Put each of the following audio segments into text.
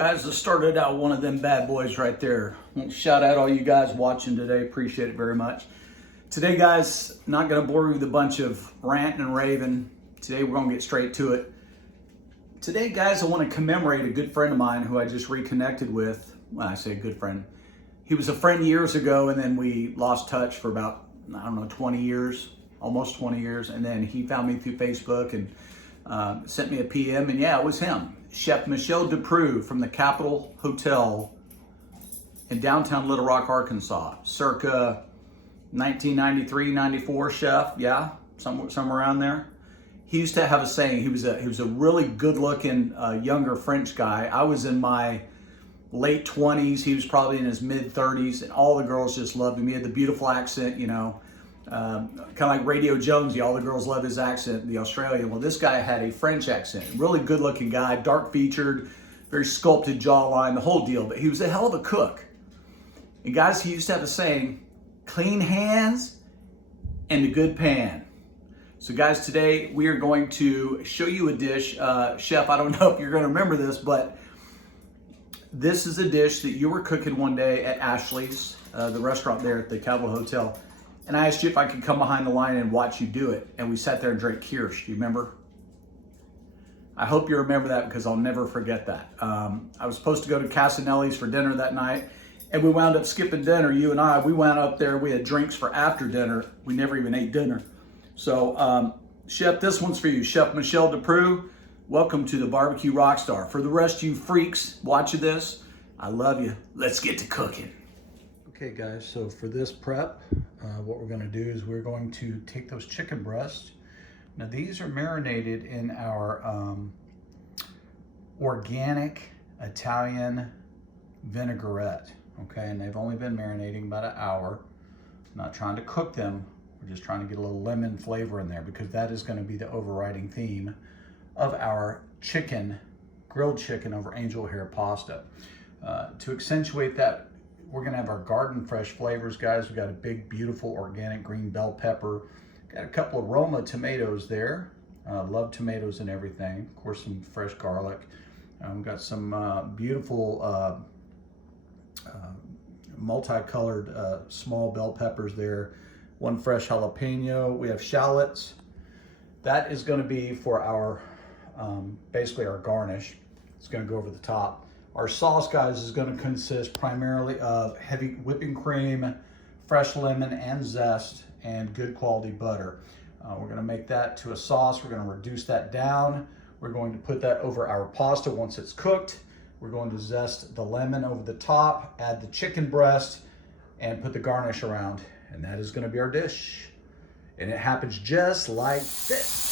Guys, I started out one of them bad boys right there. Shout out all you guys watching today. Appreciate it very much. Today, guys, not going to bore you with a bunch of ranting and raving. Today, we're going to get straight to it. Today, guys, I want to commemorate a good friend of mine who I just reconnected with. Well, I say a good friend. He was a friend years ago, and then we lost touch for about, 20 years, almost 20 years. And then he found me through Facebook and sent me a PM, and yeah, it was him. Chef Michel Duprou from the Capitol Hotel in downtown Little Rock, Arkansas, circa 1993, 94 chef, yeah, somewhere around there. He used to have a saying. He was a really good-looking younger French guy. I was in my late 20s. He was probably in his mid 30s, and all the girls just loved him. He had the beautiful accent, kind of like Radio Jonesy. All the girls love his accent, the Australian. Well, this guy had a French accent. Really good-looking guy, dark-featured, very sculpted jawline, the whole deal. But he was a hell of a cook. And guys, he used to have a saying, clean hands and a good pan. So guys, today we are going to show you a dish. Chef, I don't know if you're going to remember this, but this is a dish that you were cooking one day at Ashley's, the restaurant there at the Capitol Hotel. And I asked you if I could come behind the line and watch you do it. And we sat there and drank Kirsch. Do you remember? I hope you remember that because I'll never forget that. I was supposed to go to Casanelli's for dinner that night. And we wound up skipping dinner, you and I. We went up there. We had drinks for after dinner. We never even ate dinner. So, Chef, this one's for you. Chef Michel Duprou, welcome to the Barbecue Rockstar. For the rest of you freaks watching this, I love you. Let's get to cooking. Okay, guys, so for this prep, what we're going to do is we're going to take those chicken breasts. Now, these are marinated in our organic Italian vinaigrette. Okay, and they've only been marinating about an hour. I'm not trying to cook them. We're just trying to get a little lemon flavor in there because that is going to be the overriding theme of our chicken, grilled chicken over angel hair pasta. To accentuate that, we're going to have our garden fresh flavors, guys. We've got a big, beautiful organic green bell pepper. Got a couple of Roma tomatoes there. Love tomatoes and everything. Of course, some fresh garlic. We've got some beautiful multicolored small bell peppers there. One fresh jalapeno. We have shallots. That is going to be for our, basically our garnish. It's going to go over the top. Our sauce, guys, is going to consist primarily of heavy whipping cream, fresh lemon and zest, and good quality butter. We're going to make that to a sauce. We're going to reduce that down. We're going to put that over our pasta once it's cooked. We're going to zest the lemon over the top, add the chicken breast, and put the garnish around. And that is going to be our dish. And it happens just like this.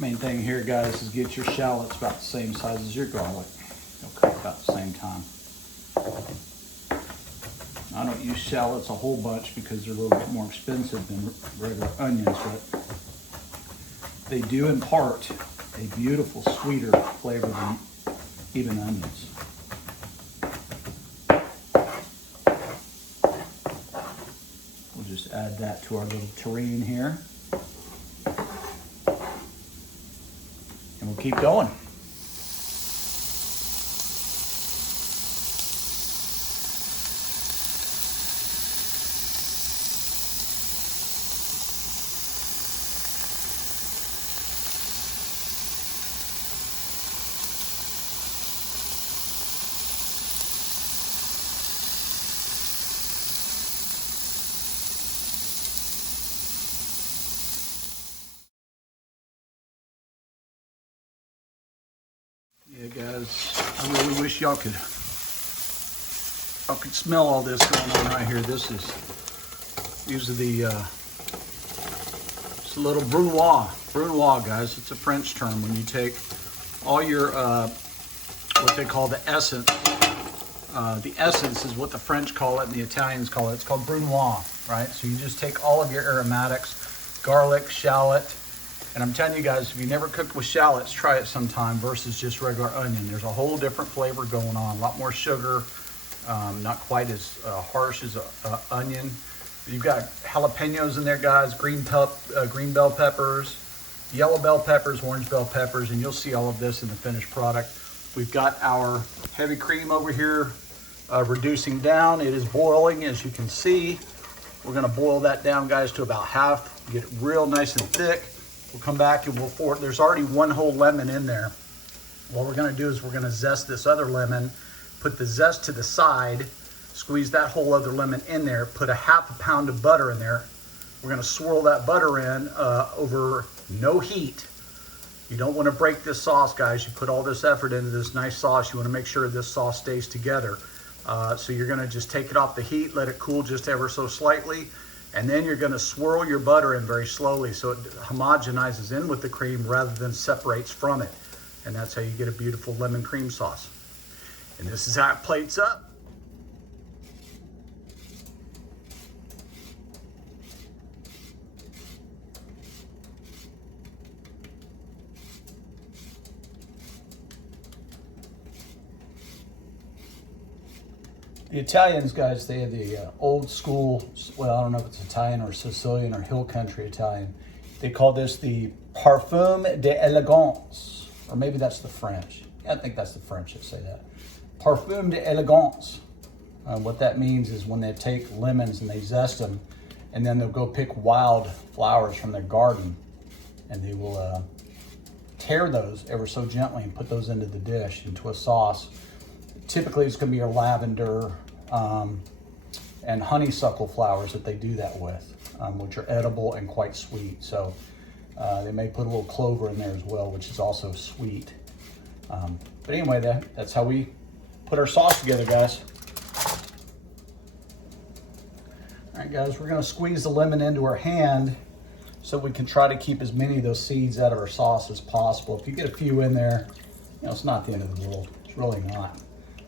Main thing here, guys, is get your shallots about the same size as your garlic. They'll cook about the same time. I don't use shallots a whole bunch because they're a little bit more expensive than regular onions, but they do impart a beautiful, sweeter flavor than even onions. We'll just add that to our little terrine here. And we'll keep going. Yeah, guys, I really wish y'all could smell all this going on right here. These are the it's a little brunoise, guys. It's a French term when you take all your what they call the essence. The essence is what the French call it and the Italians call it. It's called brunoise, right? So you just take all of your aromatics, garlic, shallot. And I'm telling you guys, if you never cooked with shallots, try it sometime versus just regular onion. There's a whole different flavor going on. A lot more sugar, not quite as harsh as onion. You've got jalapenos in there, guys, green bell peppers, yellow bell peppers, orange bell peppers, and you'll see all of this in the finished product. We've got our heavy cream over here reducing down. It is boiling, as you can see. We're gonna boil that down, guys, to about half. Get it real nice and thick. We'll come back and we'll pour it. There's already one whole lemon in there. What we're gonna do is we're gonna zest this other lemon, put the zest to the side, squeeze that whole other lemon in there, put a half a pound of butter in there. We're gonna swirl that butter in over no heat. You don't wanna break this sauce, guys. You put all this effort into this nice sauce. You wanna make sure this sauce stays together. So you're gonna just take it off the heat, let it cool just ever so slightly. And then you're gonna swirl your butter in very slowly so it homogenizes in with the cream rather than separates from it. And that's how you get a beautiful lemon cream sauce. And this is how it plates up. The Italians, guys, they have the old school, well, I don't know if it's Italian or Sicilian or hill country Italian. They call this the parfum d'elegance, or maybe that's the French. I think that's the French that say that. Parfum d'elegance. What that means is when they take lemons and they zest them, and then they'll go pick wild flowers from their garden, and they will tear those ever so gently and put those into the dish, into a sauce. Typically, it's going to be your lavender and honeysuckle flowers that they do that with, which are edible and quite sweet. So they may put a little clover in there as well, which is also sweet. But anyway, that's how we put our sauce together, guys. All right, guys, we're going to squeeze the lemon into our hand so we can try to keep as many of those seeds out of our sauce as possible. If you get a few in there, you know, it's not the end of the world. It's really not.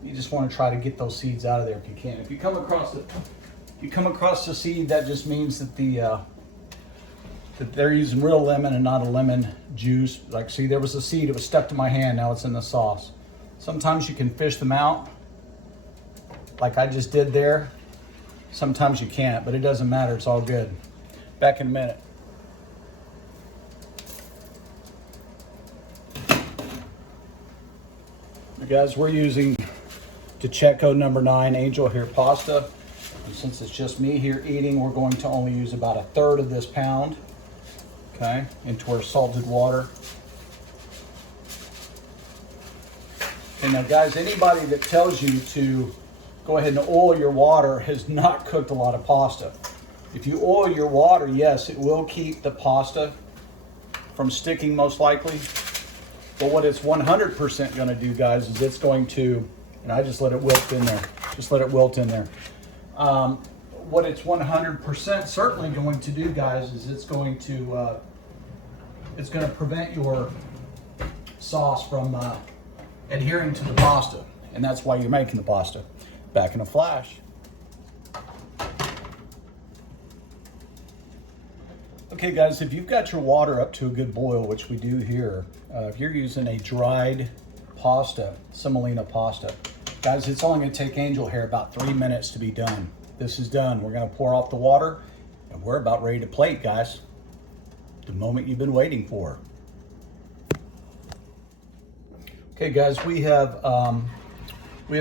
You just want to try to get those seeds out of there if you can. If you come across the seed, that just means that that they're using real lemon and not a lemon juice. Like, see, there was a seed, it was stuck to my hand, now it's in the sauce. Sometimes you can fish them out, like I just did there. Sometimes you can't, but it doesn't matter, it's all good. Back in a minute. Guys, we're using Pacheco number 9 Angel Hair pasta. And since it's just me here eating, we're going to only use about 1/3 of this pound, okay, into our salted water. And now, guys, anybody that tells you to go ahead and oil your water has not cooked a lot of pasta. If you oil your water, yes, it will keep the pasta from sticking most likely. But what it's 100% going to do, guys, is it's going to, and I just let it wilt in there. Just let it wilt in there. What it's 100% certainly going to do, guys, is it's going to prevent your sauce from adhering to the pasta. And that's why you're making the pasta. Back in a flash. Okay guys, if you've got your water up to a good boil, which we do here, if you're using a dried pasta, semolina pasta, guys, it's only gonna take Angel here about 3 minutes to be done. This is done. We're gonna pour off the water and we're about ready to plate, guys. The moment you've been waiting for. Okay guys, we have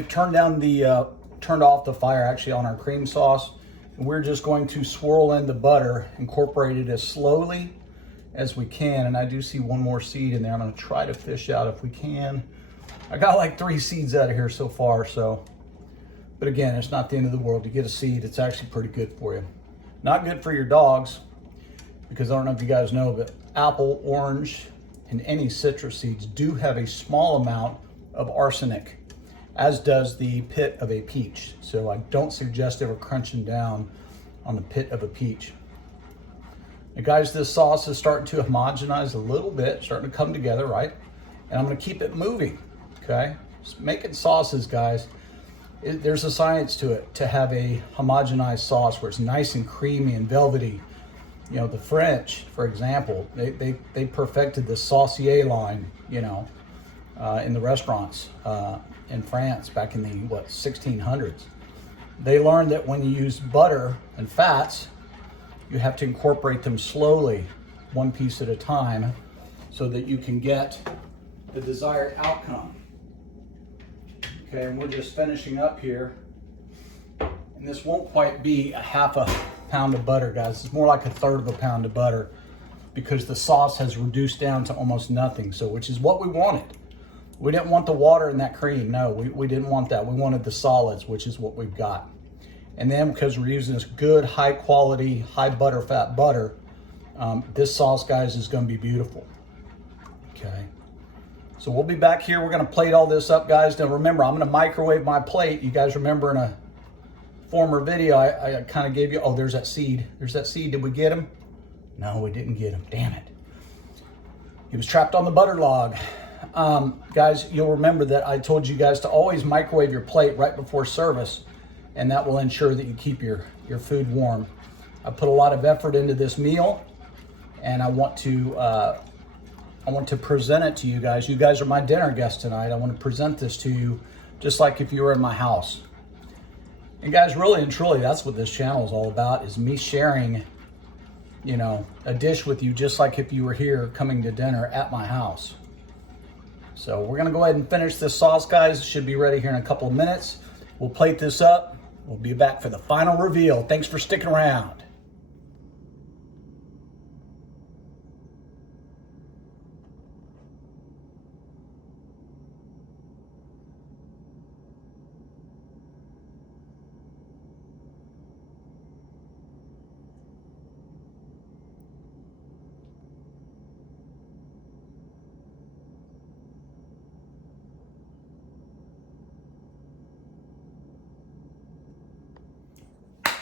turned off the fire actually on our cream sauce. And we're just going to swirl in the butter, incorporate it as slowly as we can. And I do see one more seed in there. I'm gonna try to fish out if we can. I got like 3 seeds out of here so far, so. But again, it's not the end of the world. To get a seed, it's actually pretty good for you. Not good for your dogs, because I don't know if you guys know, but apple, orange, and any citrus seeds do have a small amount of arsenic, as does the pit of a peach. So I don't suggest ever crunching down on the pit of a peach. Now guys, this sauce is starting to homogenize a little bit, starting to come together, right? And I'm gonna keep it moving, okay? Just making sauces, guys, there's a science to it, to have a homogenized sauce where it's nice and creamy and velvety. You know, the French, for example, they perfected the saucier line, you know, in the restaurants in France back in the 1600s. They learned that when you use butter and fats, you have to incorporate them slowly, one piece at a time, so that you can get the desired outcome. Okay, and we're just finishing up here. And this won't quite be a half a pound of butter, guys. It's more like a third of a pound of butter, because the sauce has reduced down to almost nothing, so which is what we wanted. We didn't want the water in that cream. No, we didn't want that. We wanted the solids, which is what we've got. And then because we're using this good, high quality, high butter fat butter, this sauce, guys, is gonna be beautiful. Okay. So we'll be back here. We're gonna plate all this up, guys. Now remember, I'm gonna microwave my plate. You guys remember in a former video, I kind of gave you, oh, there's that seed. There's that seed. Did we get him? No, we didn't get him. Damn it. He was trapped on the butter log. Guys, you'll remember that I told you guys to always microwave your plate right before service, and that will ensure that you keep your food warm. I put a lot of effort into this meal, and I want to present it to you guys. You guys are my dinner guests tonight. I want to present this to you just like if you were in my house. And guys, really and truly, that's what this channel is all about, is me sharing, you know, a dish with you just like if you were here coming to dinner at my house. So we're gonna go ahead and finish this sauce, guys. It should be ready here in a couple of minutes. We'll plate this up. We'll be back for the final reveal. Thanks for sticking around.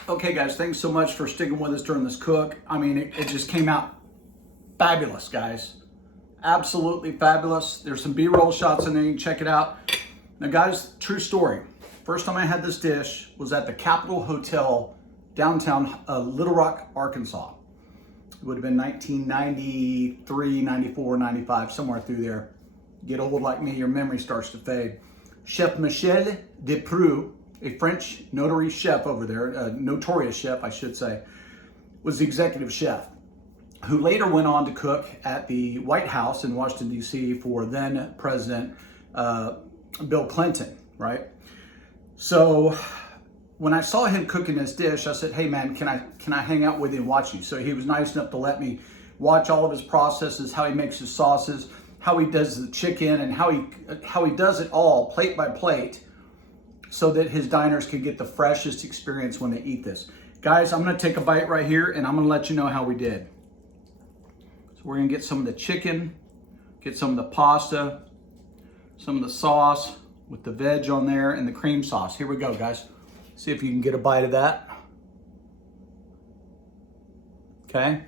Okay guys, thanks so much for sticking with us during this cook. I mean, it just came out fabulous, guys. Absolutely fabulous. There's some B-roll shots in there, you can check it out. Now guys, true story. First time I had this dish was at the Capitol Hotel, downtown Little Rock, Arkansas. It would have been 1993, 94, 95, somewhere through there. Get old like me, your memory starts to fade. Chef Michel Depreux, a French notary chef over there, a notorious chef, I should say, was the executive chef, who later went on to cook at the White House in Washington, D.C. for then President Bill Clinton, right? So when I saw him cooking this dish, I said, hey man, can I hang out with you and watch you? So he was nice enough to let me watch all of his processes, how he makes his sauces, how he does the chicken, and how he does it all plate by plate, so that his diners can get the freshest experience when they eat this. Guys, I'm gonna take a bite right here and I'm gonna let you know how we did. So we're gonna get some of the chicken, get some of the pasta, some of the sauce with the veg on there and the cream sauce. Here we go, guys. See if you can get a bite of that. Okay.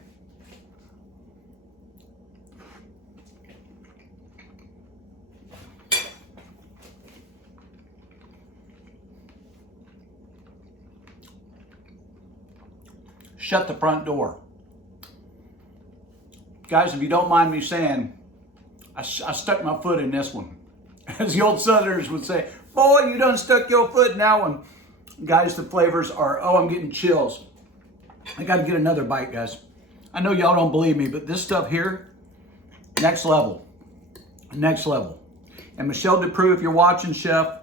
Shut the front door. Guys, if you don't mind me saying, I stuck my foot in this one. As the old Southerners would say, boy, you done stuck your foot in that one. Guys, the flavors are, oh, I'm getting chills. I got to get another bite, guys. I know y'all don't believe me, but this stuff here, next level. Next level. And Michelle DePrue, if you're watching, chef,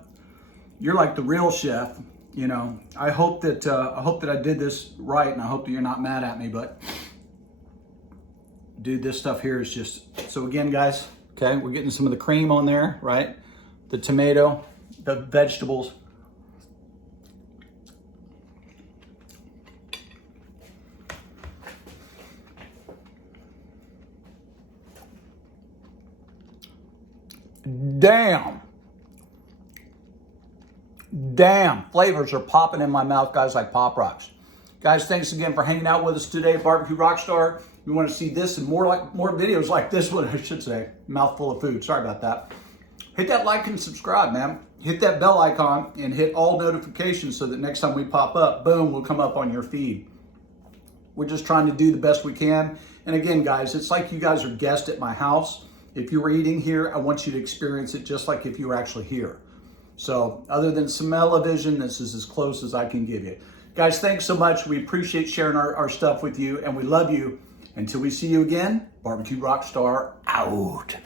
you're like the real chef. You know, I hope that I did this right, and I hope that you're not mad at me, but dude, this stuff here is just, so again, guys, okay, we're getting some of the cream on there, right? The tomato, the vegetables. Damn, flavors are popping in my mouth, guys, like Pop Rocks. Guys, thanks again for hanging out with us today, Barbecue Rockstar. If you want to see this and more videos like this one, I should say, mouthful of food, sorry about that. Hit that like and subscribe, man. Hit that bell icon and hit all notifications so that next time we pop up, boom, we'll come up on your feed. We're just trying to do the best we can. And again, guys, it's like you guys are guests at my house. If you were eating here, I want you to experience it just like if you were actually here. So other than smell-o-vision, this is as close as I can give you. Guys, thanks so much. We appreciate sharing our stuff with you, and we love you. Until we see you again, Barbecue Rockstar out.